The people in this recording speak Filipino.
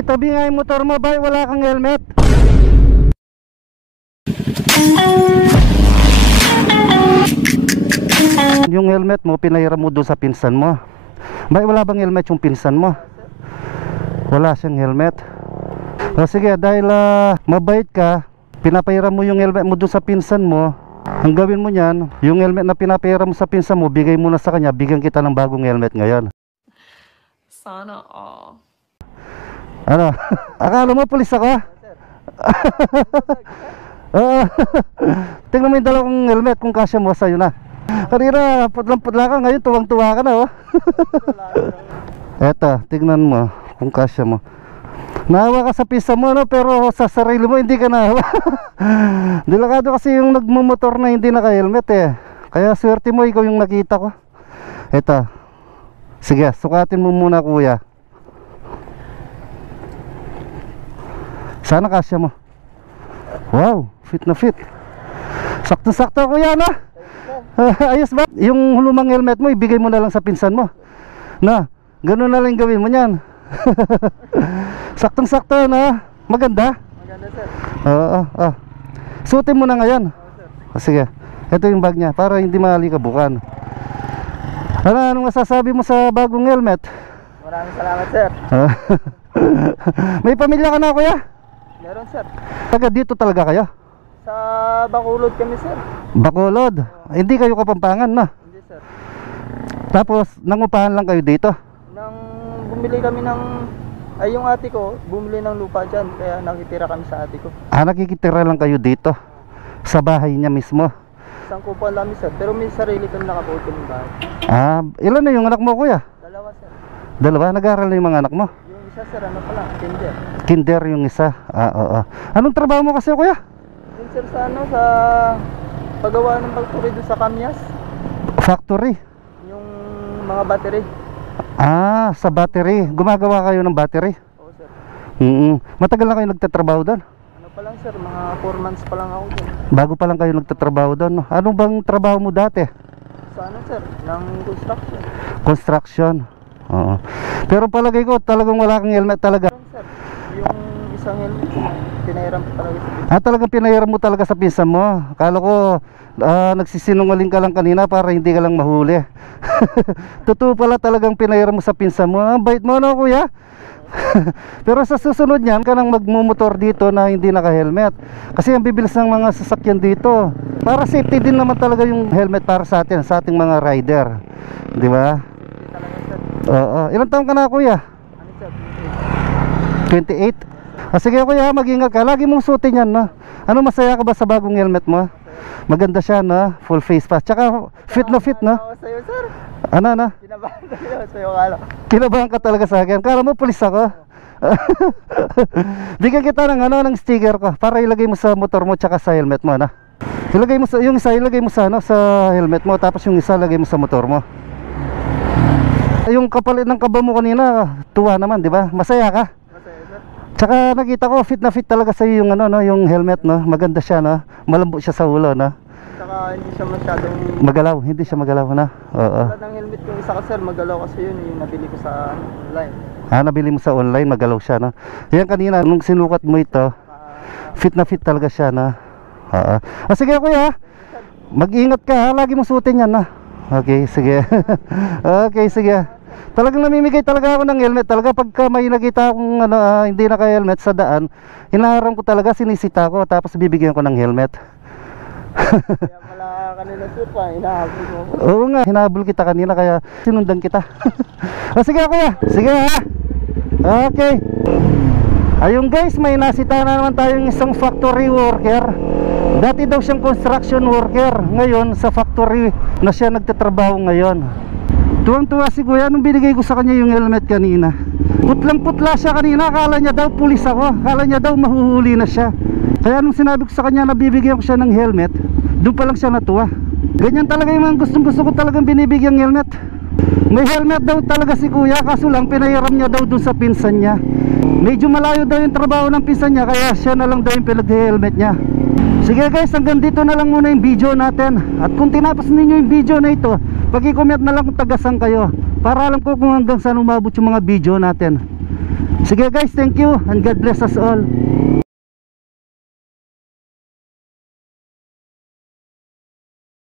Ikitabi nga yung motor mo, bay, wala kang helmet. Yung helmet mo, pinahiram mo doon sa pinsan mo. Bay, wala bang helmet yung pinsan mo? Wala siyang helmet. O sige, dahil mabait ka, pinapahiram mo yung helmet mo doon sa pinsan mo. Ang gawin mo niyan, yung helmet na pinapahiram mo sa pinsan mo, bigay mo na sa kanya, bigyan kita ng bagong helmet ngayon. Sana all. Ano? Akala mo pulis ako? Tingnan mo yung dalawang helmet kung kasya mo, sa'yo na. Kanina putlang-putla ka, ngayon tuwang-tuwa ka na, oh. Eto, tingnan mo kung kasya mo. Naawa ka sa pisa mo, no? Pero sa sarili mo hindi ka naawa. Delikado kasi yung nagmumotor na hindi naka-helmet eh. Kaya swerte mo, ikaw yung nakita ko. Eto, sige, sukatin mo muna, kuya. Sana kasya mo. Wow, fit na fit. Sakto-sakto, kuya, no? Ayos ba? Yung lumang helmet mo, ibigay mo na lang sa pinsan mo. Na, ganun na lang gawin mo niyan. Saktong-sakto, no? Maganda? Maganda, sir. Oo. Suotin mo na ngayon. Sige, ito yung bag niya para hindi malikabukan. Anong masasabi mo sa bagong helmet? Maraming salamat, sir. May pamilya ka na, kuya? Meron, sir. Taga dito talaga kayo? Sa Bacolod kami, sir. Bacolod? Hindi kayo Kapampangan, no? Hindi, sir. Tapos nangupahan lang kayo dito? Nang bumili kami ng... Ay, yung ate ko, bumili ng lupa dyan. Kaya nakitira kami sa ate ko. Nakikitira lang kayo dito? Sa bahay niya mismo? Isang kupuan lang, sir. Pero may sarili kami nakabuod kami bahay. Ilan na yung anak mo, kuya? Dalawa, sir. Dalawa? Nag-aaral na yung mga anak mo? Yung isa, sir, ano pala? Kinder. Kinder yung isa? Oo. Anong trabaho mo kasi, kuya? Yung, sir, sa ano, sa paggawa ng factory doon sa Kamyas. Factory? Yung mga battery. Sa battery. Gumagawa kayo ng battery? Oo, sir. Matagal na kayo nagtatrabaho doon? Ano pa lang, sir, mga 4 months pa lang ako doon. Bago pa lang kayo nagtatrabaho doon, no? Anong bang trabaho mo dati? Sa ano, sir? Ng construction. Construction. Oo. Pero palagay ko talagang wala kang helmet talaga. Sir, yung isang helmet, pinahiram ko talaga sa pinsan. Talagang pinahiram mo talaga sa pinsan mo. Akala ko nagsisinungaling ka lang kanina para hindi ka lang mahuli. Totoo pala talagang pinahiram mo sa pinsan mo. Ang bait mo, no, kuya? Pero sa susunod niyan ka nang magmumotor dito na hindi naka-helmet. Kasi ang bibilis ng mga sasakyan dito. Para safety din naman talaga yung helmet para sa atin, sa ating mga rider. Di ba? Oo. Ilang taon ka na, kuya? 28. Sige, kuya, mag-ingat ka. Lagi mong suotin yan, no? Ano, masaya ka ba sa bagong helmet mo? Maganda siya, no? Full face pa. Tsaka fit na fit, no? Ako sa'yo, sir. Ano? Kinabahan sa'yo, kala. Kinabahan ka talaga sa akin. Kala mo pulis ako. Bigyan kita ng sticker ko para ilagay mo sa motor mo tsaka sa helmet mo, no? Ilagay mo sa, yung isa ilagay mo sa, sa helmet mo, tapos yung isa ilagay mo sa motor mo. Yung kapalit ng kaba mo kanina, tuwa naman, di ba? Masaya ka? Masaya, sir. Tsaka nakita ko fit na fit talaga sa yung no, yung helmet, no. Maganda siya, no. Malambot siya sa ulo, no. Tsaka hindi siya masyadong magalaw, hindi siya magalaw, no. Oo. wala ng helmet yung isa ka, sir, magalaw kasi yun yung nabili ko sa online. Nabili mo sa online, magalaw siya, no. Yan kanina nung sinukat mo ito, fit na fit talaga siya, no. Oo. Sige, kuya. Mag-ingat ka, ha? Lagi mong suotin yan, no. Okay, sige. Okay, sige. Talagang namimigay talaga ako ng helmet. Talaga pagka may nakita akong hindi naka-helmet sa daan, hinaharang ko talaga, sinisita ko, tapos bibigyan ko ng helmet. Kaya pala kanina, sir, pa hinahabol mo. Oo nga, hinahabol kita kanina kaya sinundan kita. Sige, kuya. Sige, ha. Okay. Ayun, guys, may nasita na naman tayong isang factory worker. Dati daw siyang construction worker. Ngayon sa factory na siya nagtatrabaho ngayon. Tuwang-tuwa si kuya nung binigay ko sa kanya yung helmet kanina. Putlang-putla siya kanina. Akala niya daw pulis ako. Akala niya daw mahuhuli na siya. Kaya nung sinabi ko sa kanya na bibigyan ko siya ng helmet, doon pa lang siya natuwa. Ganyan talaga yung mga gustong-gusto ko talagang binibigyan helmet. May helmet daw talaga si kuya, kaso lang pinahiram niya daw doon sa pinsan niya. Medyo malayo daw yung trabaho ng pinsan niya, kaya siya na lang daw yung pinag-helmet niya. Sige guys, hanggang dito na lang muna yung video natin. At kung tinapos ninyo yung video na ito, pag-i-comment na lang kung taga-san kayo, para alam ko kung hanggang saan umabot yung mga video natin. Sige guys, thank you and God bless us all.